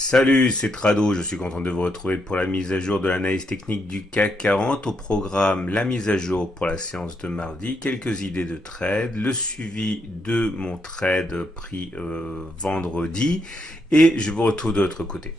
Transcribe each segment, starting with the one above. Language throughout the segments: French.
Salut, c'est Trado, je suis content de vous retrouver pour la mise à jour de l'analyse technique du CAC 40. Au programme, la mise à jour pour la séance de mardi, quelques idées de trade, le suivi de mon trade pris vendredi et je vous retrouve de l'autre côté.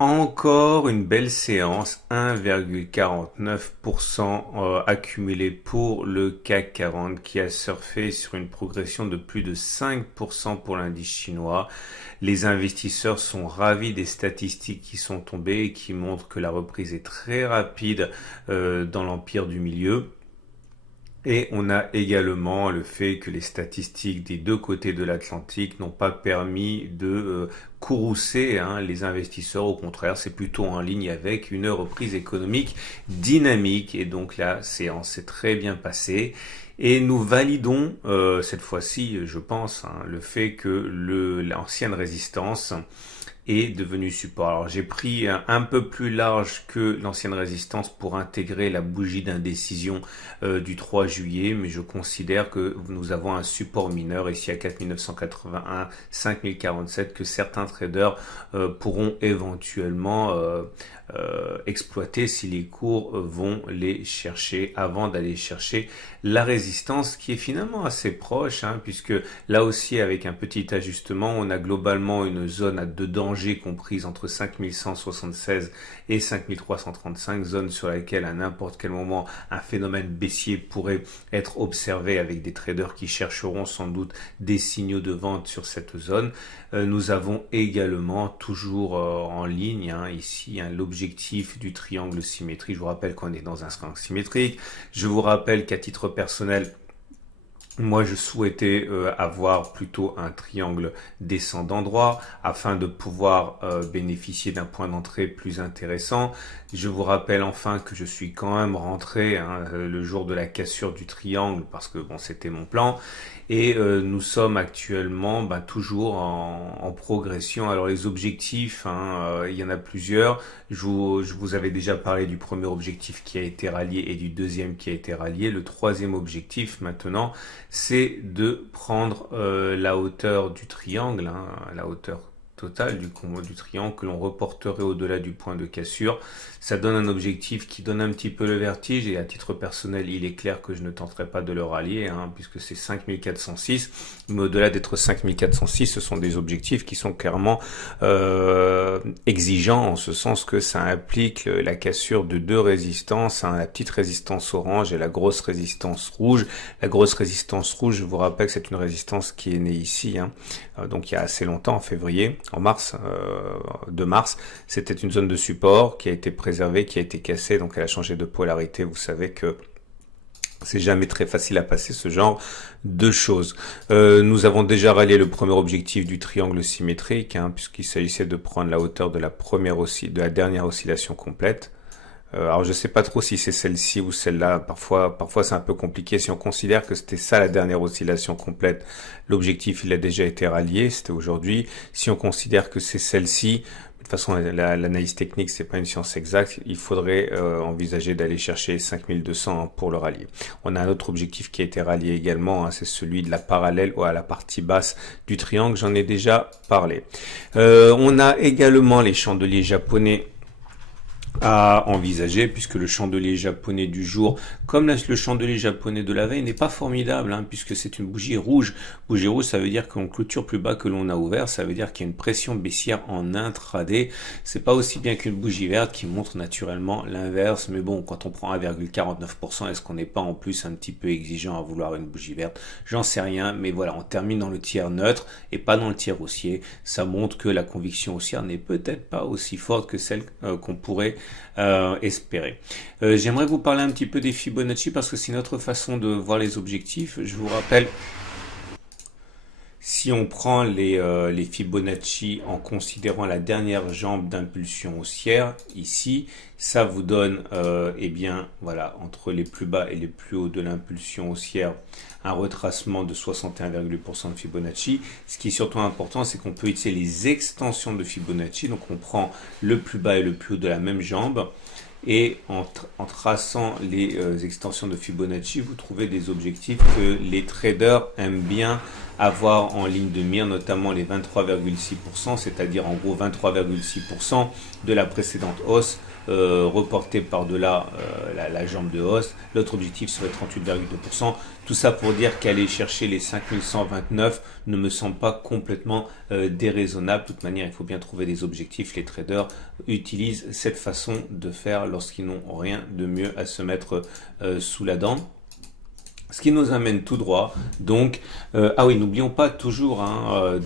Encore une belle séance, 1,49% accumulé pour le CAC 40 qui a surfé sur une progression de plus de 5% pour l'indice chinois. Les investisseurs sont ravis des statistiques qui sont tombées et qui montrent que la reprise est très rapide dans l'empire du milieu. Et on a également le fait que les statistiques des deux côtés de l'Atlantique n'ont pas permis de courroucer les investisseurs. Au contraire, c'est plutôt en ligne avec une reprise économique dynamique. Et donc la séance s'est très bien passée. Et nous validons cette fois-ci, je pense, le fait que l'ancienne résistance est devenu support. Alors j'ai pris un peu plus large que l'ancienne résistance pour intégrer la bougie d'indécision du 3 juillet, mais je considère que nous avons un support mineur ici à 4981, 5047 que certains traders pourront éventuellement exploiter si les cours vont les chercher avant d'aller chercher la résistance qui est finalement assez proche, puisque là aussi avec un petit ajustement on a globalement une zone de danger comprise entre 5176 et 5335, zone sur laquelle à n'importe quel moment un phénomène baissier pourrait être observé avec des traders qui chercheront sans doute des signaux de vente sur cette zone. Nous avons également toujours en ligne ici l'objectif du triangle symétrique. Je vous rappelle qu'on est dans un triangle symétrique. Je vous rappelle qu'à titre personnel, moi, je souhaitais avoir plutôt un triangle descendant droit afin de pouvoir bénéficier d'un point d'entrée plus intéressant. Je vous rappelle enfin que je suis quand même rentré le jour de la cassure du triangle parce que bon, c'était mon plan. Et nous sommes actuellement toujours en progression. Alors les objectifs, il y en a plusieurs. Je vous avais déjà parlé du premier objectif qui a été rallié et du deuxième qui a été rallié. Le troisième objectif maintenant, c'est de prendre la hauteur du triangle, la hauteur totale du triangle que l'on reporterait au-delà du point de cassure. Ça donne un objectif qui donne un petit peu le vertige et à titre personnel, il est clair que je ne tenterai pas de le rallier puisque c'est 5406. Mais au-delà d'être 5406, ce sont des objectifs qui sont clairement exigeants en ce sens que ça implique la cassure de deux résistances, la petite résistance orange et la grosse résistance rouge. La grosse résistance rouge, je vous rappelle que c'est une résistance qui est née ici, donc il y a assez longtemps, en février, en mars, 2 mars, c'était une zone de support qui a été préservée, qui a été cassée, donc elle a changé de polarité. Vous savez que c'est jamais très facile à passer ce genre de choses. Nous avons déjà rallié le premier objectif du triangle symétrique, puisqu'il s'agissait de prendre la hauteur de la dernière oscillation complète. Alors je sais pas trop si c'est celle-ci ou celle-là, parfois c'est un peu compliqué. Si on considère que c'était ça la dernière oscillation complète, l'objectif il a déjà été rallié, c'était aujourd'hui. Si on considère que c'est celle-ci, de toute façon l'analyse technique c'est pas une science exacte, il faudrait envisager d'aller chercher 5200 pour le rallier. On a un autre objectif qui a été rallié également, c'est celui de la parallèle à la partie basse du triangle, j'en ai déjà parlé. On a également les chandeliers japonais à envisager, puisque le chandelier japonais du jour, comme le chandelier japonais de la veille, n'est pas formidable, puisque c'est une bougie rouge. Bougie rouge, ça veut dire qu'on clôture plus bas que l'on a ouvert, ça veut dire qu'il y a une pression baissière en intraday. C'est pas aussi bien qu'une bougie verte qui montre naturellement l'inverse, mais bon, quand on prend 1,49%, est-ce qu'on n'est pas en plus un petit peu exigeant à vouloir une bougie verte? J'en sais rien, mais voilà, on termine dans le tiers neutre et pas dans le tiers haussier. Ça montre que la conviction haussière n'est peut-être pas aussi forte que celle qu'on pourrait espérer. J'aimerais vous parler un petit peu des Fibonacci parce que c'est notre façon de voir les objectifs. Je vous rappelle, si on prend les Fibonacci en considérant la dernière jambe d'impulsion haussière, ici, ça vous donne, voilà, entre les plus bas et les plus hauts de l'impulsion haussière, un retracement de 61,8% de Fibonacci. Ce qui est surtout important, c'est qu'on peut utiliser les extensions de Fibonacci. Donc, on prend le plus bas et le plus haut de la même jambe. et en traçant les extensions de Fibonacci, vous trouvez des objectifs que les traders aiment bien avoir en ligne de mire, notamment les 23,6%, c'est-à-dire en gros 23,6% de la précédente hausse reportée par-delà la jambe de hausse. L'autre objectif serait 38,2%. Tout ça pour dire qu'aller chercher les 5129 ne me semble pas complètement déraisonnable. De toute manière, il faut bien trouver des objectifs. Les traders utilisent cette façon de faire lorsqu'ils n'ont rien de mieux à se mettre sous la dent. Ce qui nous amène tout droit. Donc, ah oui, n'oublions pas toujours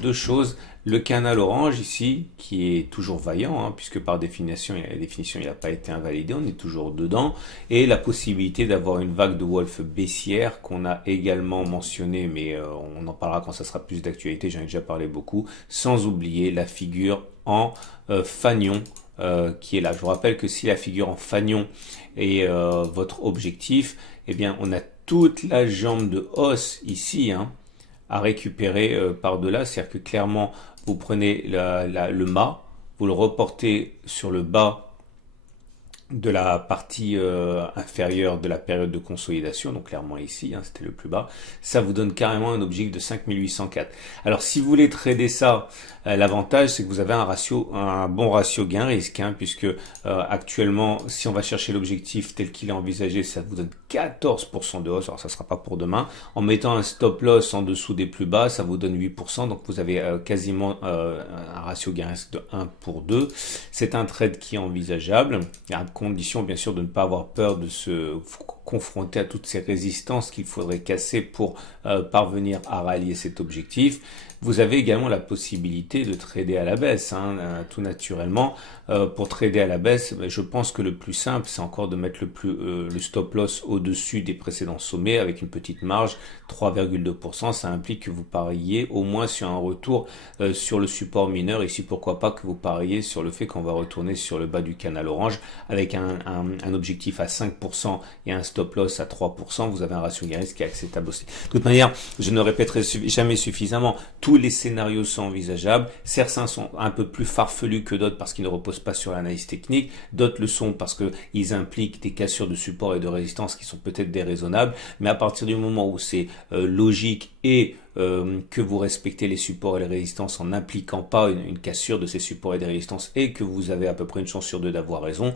deux choses. Le canal orange ici, qui est toujours vaillant, puisque par définition, il n'a pas été invalidé, on est toujours dedans. Et la possibilité d'avoir une vague de Wolf baissière qu'on a également mentionné, mais on en parlera quand ça sera plus d'actualité, j'en ai déjà parlé beaucoup. Sans oublier la figure en fanion. Qui est là. Je vous rappelle que si la figure en fanion est votre objectif, eh bien on a toute la jambe de hausse ici à récupérer par-delà. C'est-à-dire que clairement, vous prenez le mât, vous le reportez sur le bas de la partie inférieure de la période de consolidation, donc clairement ici, c'était le plus bas, ça vous donne carrément un objectif de 5804. Alors si vous voulez trader ça, l'avantage c'est que vous avez un bon ratio gain-risque, puisque actuellement, si on va chercher l'objectif tel qu'il est envisagé, ça vous donne 14% de hausse, alors ça ne sera pas pour demain. En mettant un stop loss en dessous des plus bas, ça vous donne 8%, donc vous avez quasiment un ratio gain-risque de 1 pour 2. C'est un trade qui est envisageable, à condition bien sûr de ne pas avoir peur de se confronter à toutes ces résistances qu'il faudrait casser pour parvenir à rallier cet objectif. Vous avez également la possibilité de trader à la baisse, tout naturellement. Pour trader à la baisse, je pense que le plus simple, c'est encore de mettre le stop loss au-dessus des précédents sommets avec une petite marge, 3,2%. Ça implique que vous pariez au moins sur un retour sur le support mineur. Ici, pourquoi pas que vous pariez sur le fait qu'on va retourner sur le bas du canal orange avec un objectif à 5% et un stop loss à 3%. Vous avez un ratio gain-risque qui est acceptable aussi. De toute manière, je ne répéterai jamais suffisamment, tous les scénarios sont envisageables. Certains sont un peu plus farfelus que d'autres parce qu'ils ne reposent pas sur l'analyse technique. D'autres le sont parce qu'ils impliquent des cassures de support et de résistance qui sont peut-être déraisonnables. Mais à partir du moment où c'est logique et que vous respectez les supports et les résistances en n'impliquant pas une cassure de ces supports et des résistances et que vous avez à peu près une chance sur deux d'avoir raison,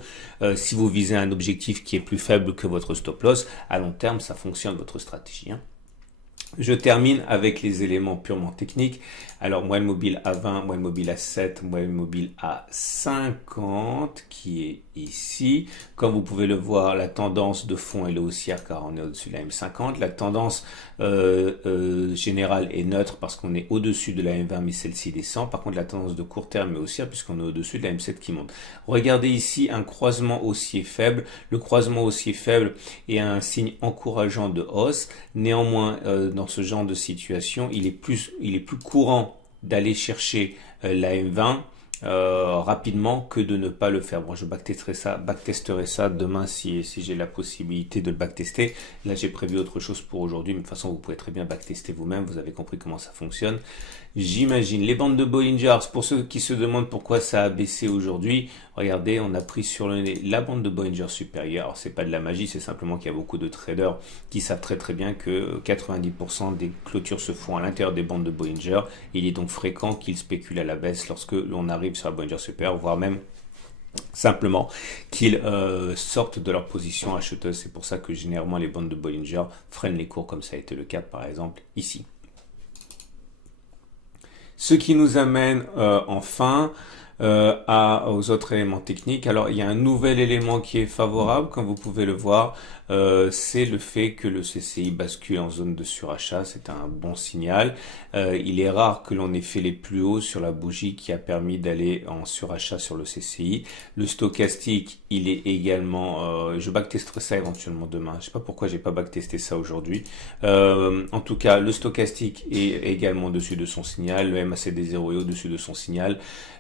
si vous visez un objectif qui est plus faible que votre stop loss, à long terme, ça fonctionne votre stratégie. Je termine avec les éléments purement techniques. Alors, moyenne mobile à 20, moyenne mobile à 7, moyenne mobile à 50, qui est ici. Comme vous pouvez le voir, la tendance de fond est haussière car on est au-dessus de la M50. La tendance générale est neutre parce qu'on est au-dessus de la M20, mais celle-ci descend. Par contre, la tendance de court terme est haussière puisqu'on est au-dessus de la M7 qui monte. Regardez ici un croisement haussier faible. Le croisement haussier faible est un signe encourageant de hausse. Néanmoins, dans ce genre de situation, il est plus courant d'aller chercher la M20 rapidement que de ne pas le faire. Bon, je backtesterai ça demain si j'ai la possibilité de le backtester. Là, j'ai prévu autre chose pour aujourd'hui, mais de toute façon, vous pouvez très bien backtester vous-même. Vous avez compris comment ça fonctionne. J'imagine les bandes de Bollinger, pour ceux qui se demandent pourquoi ça a baissé aujourd'hui, regardez, on a pris sur le nez la bande de Bollinger supérieure. Alors, c'est pas de la magie, c'est simplement qu'il y a beaucoup de traders qui savent très très bien que 90% des clôtures se font à l'intérieur des bandes de Bollinger. Il est donc fréquent qu'ils spéculent à la baisse lorsque l'on arrive sur la Bollinger supérieure, voire même simplement qu'ils sortent de leur position acheteuse. C'est pour ça que généralement les bandes de Bollinger freinent les cours, comme ça a été le cas par exemple ici. Ce qui nous amène enfin aux autres éléments techniques. Alors il y a un nouvel élément qui est favorable, comme vous pouvez le voir, c'est le fait que le CCI bascule en zone de surachat. C'est un bon signal. Il est rare que l'on ait fait les plus hauts sur la bougie qui a permis d'aller en surachat sur le CCI. Le stochastique, il est également, je backtesterai ça éventuellement demain. Je sais pas pourquoi j'ai pas backtesté ça aujourd'hui. En tout cas, le stochastique est également au-dessus de son signal. Le MACD 0 est au-dessus de son signal.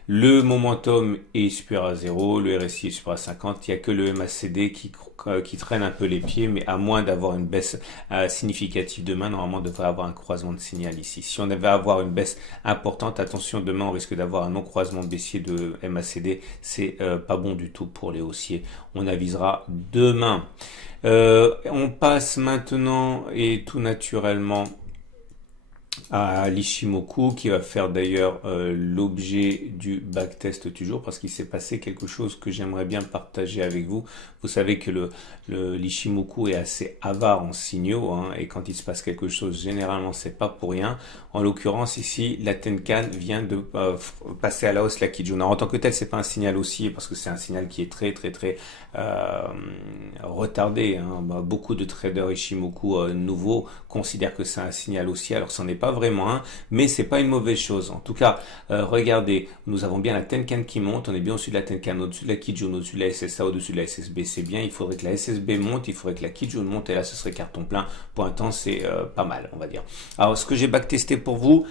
Le momentum est supérieur à 0, le RSI est supérieur à 50, il n'y a que le MACD qui traîne un peu les pieds, mais à moins d'avoir une baisse significative demain, normalement on devrait avoir un croisement de signal ici. Si on devait avoir une baisse importante, attention, demain on risque d'avoir un non-croisement baissier de MACD, c'est pas bon du tout pour les haussiers. On avisera demain. On passe maintenant et tout naturellement à l'Ishimoku qui va faire d'ailleurs l'objet du backtest du jour parce qu'il s'est passé quelque chose que j'aimerais bien partager avec vous. Vous savez que l'Ishimoku est assez avare en signaux hein, et quand il se passe quelque chose, généralement c'est pas pour rien. En l'occurrence ici, la Tenkan vient de passer à la hausse la Kijun. Alors, en tant que tel, c'est pas un signal haussier parce que c'est un signal qui est très retardé. Hein. Beaucoup de traders Ishimoku nouveaux considèrent que c'est un signal haussier alors c'en est pas vraiment un, mais c'est pas une mauvaise chose. En tout cas, regardez, nous avons bien la Tenkan qui monte, on est bien au-dessus de la Tenkan, au-dessus de la Kijun, au-dessus de la SSA, au-dessus de la SSB, c'est bien. Il faudrait que la SSB monte, il faudrait que la Kijun monte et là ce serait carton plein. Pour un temps, c'est pas mal, on va dire. Alors, ce que j'ai backtesté pour vous,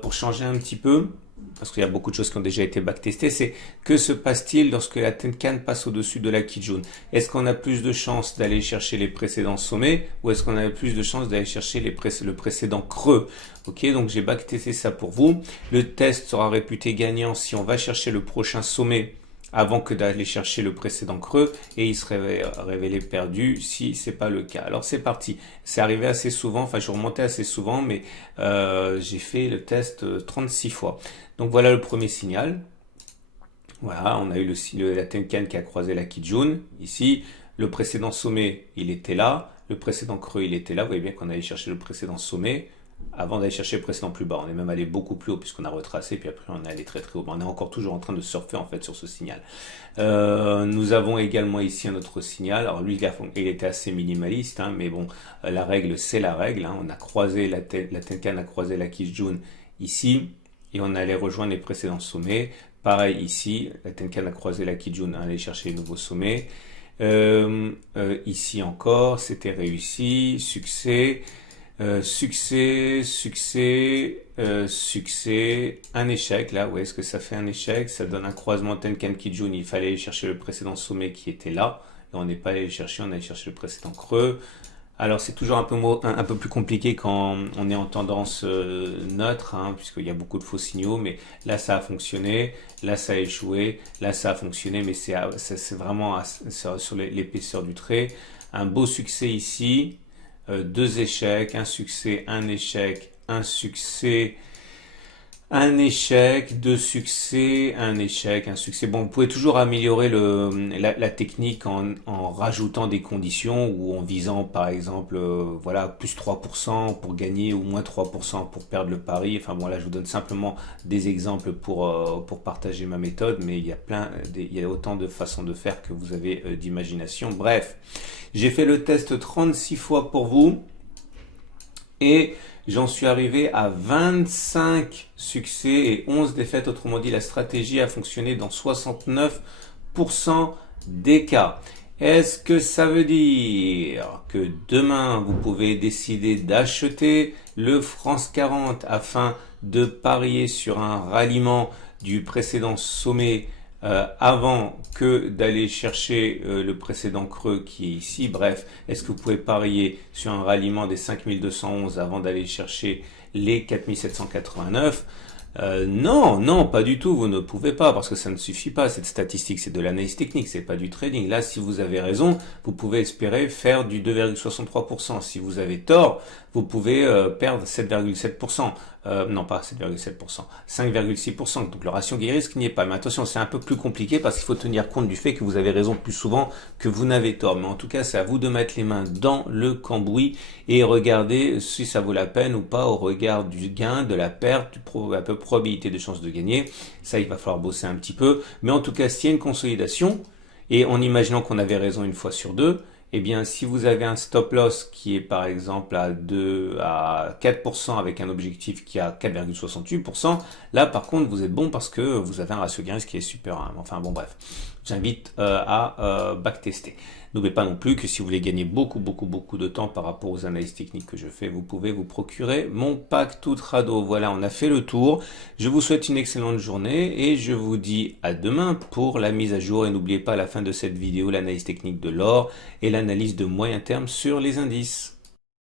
pour changer un petit peu, parce qu'il y a beaucoup de choses qui ont déjà été backtestées, c'est que se passe-t-il lorsque la Tenkan passe au-dessus de la Kijun? Est-ce qu'on a plus de chances d'aller chercher les précédents sommets ou est-ce qu'on a plus de chances d'aller chercher le précédent creux? Ok, donc j'ai backtesté ça pour vous. Le test sera réputé gagnant si on va chercher le prochain sommet avant que d'aller chercher le précédent creux et il serait révélé perdu si c'est pas le cas. Alors c'est parti. C'est arrivé assez souvent, enfin je remontais assez souvent, mais j'ai fait le test 36 fois. Donc voilà le premier signal. Voilà, on a eu la Tenkan qui a croisé la Kijun. Ici, le précédent sommet, il était là. Le précédent creux, il était là. Vous voyez bien qu'on allait chercher le précédent sommet avant d'aller chercher le précédent plus bas. On est même allé beaucoup plus haut puisqu'on a retracé, puis après on est allé très haut. On est encore toujours en train de surfer en fait sur ce signal. Nous avons également ici un autre signal. Alors lui, il était assez minimaliste, hein, mais bon, la règle, c'est la règle. Hein. On a croisé la Tenkan a croisé la Kijun ici et on allait rejoindre les précédents sommets. Pareil ici, la Tenkan a croisé la Kijun, on allait chercher les nouveaux sommets. Ici encore, c'était réussi, succès. Succès, un échec là, où est-ce que ça fait un échec? Ça donne un croisement Tenkan Kijun, il fallait aller chercher le précédent sommet qui était là, et on n'est pas allé le chercher, on a allé chercher le précédent creux. Alors c'est toujours un peu plus compliqué quand on est en tendance neutre, hein, puisqu'il y a beaucoup de faux signaux, mais là ça a fonctionné, là ça a échoué, là ça a fonctionné, mais c'est vraiment sur l'épaisseur du trait. Un beau succès ici. Deux échecs, un succès, un échec, un succès, un échec, deux succès, un échec, un succès. Bon, vous pouvez toujours améliorer la technique en rajoutant des conditions ou en visant par exemple voilà, plus 3% pour gagner ou moins 3% pour perdre le pari. Enfin bon, là je vous donne simplement des exemples pour partager ma méthode, mais il y a autant de façons de faire que vous avez d'imagination. Bref, j'ai fait le test 36 fois pour vous et j'en suis arrivé à 25 succès et 11 défaites. Autrement dit, la stratégie a fonctionné dans 69% des cas. Est-ce que ça veut dire que demain, vous pouvez décider d'acheter le France 40 afin de parier sur un ralliement du précédent sommet avant que d'aller chercher le précédent creux qui est ici? Bref, est-ce que vous pouvez parier sur un ralliement des 5211 avant d'aller chercher les 4789? Non, pas du tout, vous ne pouvez pas, parce que ça ne suffit pas, cette statistique, c'est de l'analyse technique, c'est pas du trading. Là, si vous avez raison, vous pouvez espérer faire du 2,63%. Si vous avez tort, vous pouvez perdre 7,7%. Non, pas 7,7%, 5,6%. Donc le ratio gain-risque n'y est pas. Mais attention, c'est un peu plus compliqué parce qu'il faut tenir compte du fait que vous avez raison plus souvent que vous n'avez tort. Mais en tout cas, c'est à vous de mettre les mains dans le cambouis et regarder si ça vaut la peine ou pas au regard du gain, de la perte, à peu probabilité de chance de gagner. Ça, il va falloir bosser un petit peu. Mais en tout cas, s'il y a une consolidation, et en imaginant qu'on avait raison une fois sur deux, eh bien, si vous avez un stop loss qui est par exemple à 4% avec un objectif qui est à 4,68%, là par contre vous êtes bon parce que vous avez un ratio gain risque qui est super. Hein. Enfin bon bref, j'invite à backtester. N'oubliez pas non plus que si vous voulez gagner beaucoup de temps par rapport aux analyses techniques que je fais, vous pouvez vous procurer mon pack tout trado. Voilà, on a fait le tour. Je vous souhaite une excellente journée et je vous dis à demain pour la mise à jour. Et n'oubliez pas à la fin de cette vidéo l'analyse technique de l'or et l'analyse de moyen terme sur les indices.